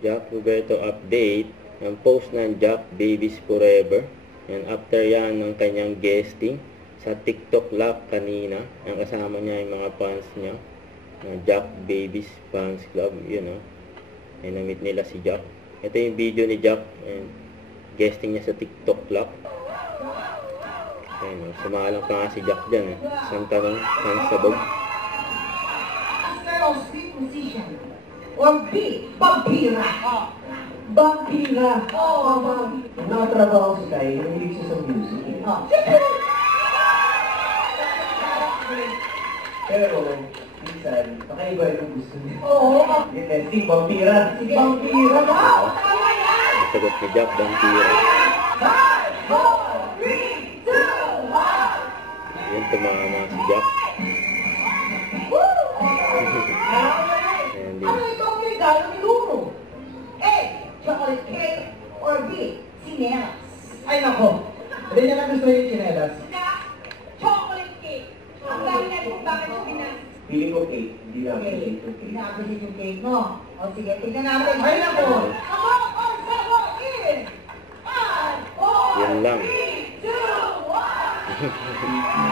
Jack Roberto update. Ang post ng Jack Babies Forever. And after yan ng kanyang guesting sa TikTok Lab kanina. Ang kasama niya yung mga fans niya. Jack Babies Fans Club. Yun o. Ay na-meet nila si Jack. Ito yung video ni Jack. And guesting niya sa TikTok Lab. Ayun o. Sumalang pa nga si Jack dyan. Isang tanong. Isang sabog. Street musician. Or B, vampira. Vampira. Nakatrabaho si Kai, hindi siya sa music. Pero, minsan, pakaiba yung gusto niya. Oo. Testing, vampira. Vampira ba? Nasagot ni Jack, vampira. 5, 4, 3, 2, 1. Yun, tumama si Jack. And Ano itong regalo ni Luro? A, chocolate cake, or B, sinelas? Ay, nako. Hindi niya na gusto yung chinelas. Chocolate cake. Ang dami natin kung bakit siya Feeling ko cake. Hindi na Okay, appreciate yung cake. na-appreciate yung cake mo. O sige, tignan natin. Ay, nako. Ako, on, sabo, in. 5, 4, yun lang. 3, 2, 1.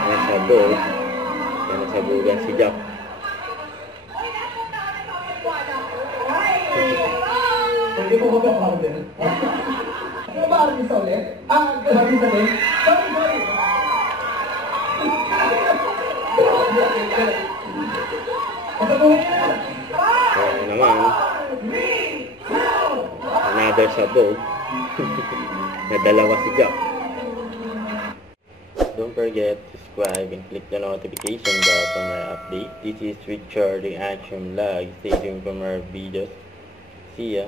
Nasabog. Yan, nasabugan si Jack. Pwede po ko ka-powder. Ano ba ang isa ulit? Sabi sa din. Sorry. Pasabuhin niya na. Kaya naman, another sabog. Nadalawa si Jack. Don't forget to subscribe and click the notification bell for more update. This is Richard the Action Vlog. Stay tuned for more videos. See ya.